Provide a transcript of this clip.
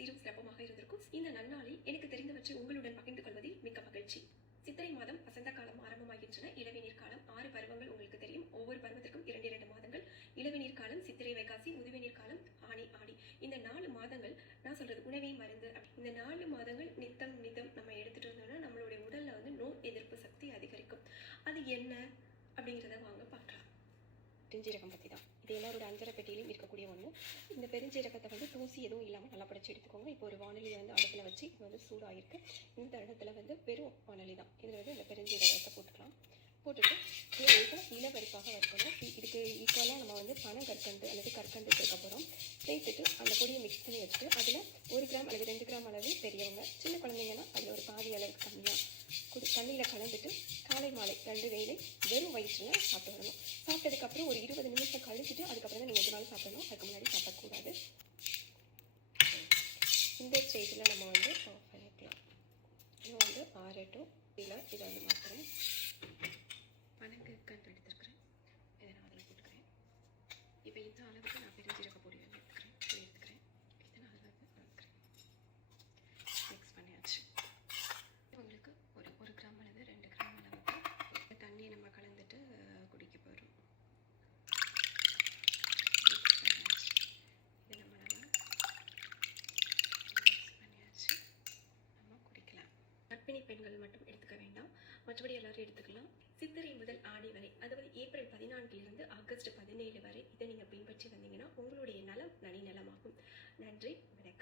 சீரும் சிறப்புமாக இருந்திருக்கும். இந்த நன்னாளில் எனக்கு தெரிந்தவற்றை உங்களுடன் பகிர்ந்து கொள்வதில் மிக்க மகிழ்ச்சி. சித்திரை மாதம் வசந்த காலம் ஆரம்பமாகின்றன. இளவேநீர் காலம். 6 பருவங்கள் உங்களுக்கு தெரியும். ஒவ்வொரு பருவத்திற்கும் 2 மாதங்கள். இளவேநீர் காலம், சித்திரை, வைகாசி, முதுவேநீர் காலம், ஆனி, ஆடி. இந்த 4 மாதங்கள் நான் சொல்றது உணவே மருந்து. இந்த 4 மாதங்கள் நித்தம் நம்ம எடுத்துட்டு இருந்தோம்னா நம்மளுடைய உடல்ல வந்து நோய் எதிர்ப்பு சக்தி அதிகரிக்கும். அது என்ன அப்படிங்கிறத வாங்க பார்க்கலாம். பெருஞ்சீரகம் பற்றி தான். இது எல்லாரோட அஞ்சரை பெட்டியிலையும் இருக்கக்கூடிய ஒன்று. இந்த பெருஞ்சீரகத்தை வந்து தூசி எதுவும் இல்லாமல் நல்லா படைச்சு எடுத்துக்கோங்க. இப்போ ஒரு வானொலியை வந்து அடுப்பில் வச்சு இது வந்து சூடாகிருக்கு. இந்த இடத்துல வந்து வெறும் வானொலி தான். இதில் வந்து இந்த பெருஞ்சீரகத்தை போட்டுக்கலாம். போட்டுட்டு லேசாக இளவரிப்பாக வறுக்கணும். இதுக்கு ஈக்குவலாக நம்ம வந்து பனங்கற்கண்டு அல்லது கற்கண்டு சேர்க்க போகிறோம். சேர்த்துட்டு அந்த பொடியை மிக்ஸ் பண்ணி வச்சுட்டு அதில் 1 கிராம் அல்லது 2 கிராம் அளவு பெரியவங்க, சின்ன குழந்தைங்கன்னா அதில் ஒரு பாதி அளவுக்கு கம்மியாக தண்ணியில் கலந்துட்டு காலை மாலை 2 வேளை வெறும் வயிற்றுல சாப்பிட்டு வரணும். சாப்பிட்டதுக்கப்புறம் ஒரு 20 நிமிஷம் கழிச்சுட்டு அதுக்கப்புறம் தான் நீங்கள் எது நாள் சாப்பிடணும். அதுக்கு முன்னாடி சாப்பிடக்கூடாது. இந்த ஸ்டேஜில் நம்ம வந்து ஆஃப் பண்ணிக்கலாம். இது வந்து ஆறட்டும். இதை வந்து மாற்றுறேன். பனங்கற்கண்டு எடுத்துருக்கிறேன். இதை நான் அதில் போட்டுக்கிறேன். இப்போ இந்த அளவுக்கு நான் பெருஞ்சீரக பொடி வந்து எடுத்துக்கிறேன். இதை நான் அதில் வந்து வளர்க்குறேன். மிக்ஸ் பண்ணியாச்சு. உங்களுக்கு ஒரு 1 கிராம் அல்லது 2 கிராம் அளவுக்கு தண்ணியை நம்ம கலந்துட்டு குடிக்க போகிறோம். மிக்ஸ் பண்ணியாச்சு. இதை நம்ம நல்லா மிக்ஸ் பண்ணியாச்சு. நம்ம குடிக்கலாம். கர்ப்பிணி பெண்கள் மட்டும் எடுத்துக்க வேண்டாம், மற்றபடி எல்லாரும் எடுத்துக்கலாம். சித்திரை முதல் ஆடி வரை, அதாவது ஏப்ரல் 14 ஆகஸ்ட் 17 வரை இதை நீங்கள் பின்பற்றி வந்தீங்கன்னா உங்களுடைய நலம் நனிநலமாகும். நன்றி, வணக்கம்.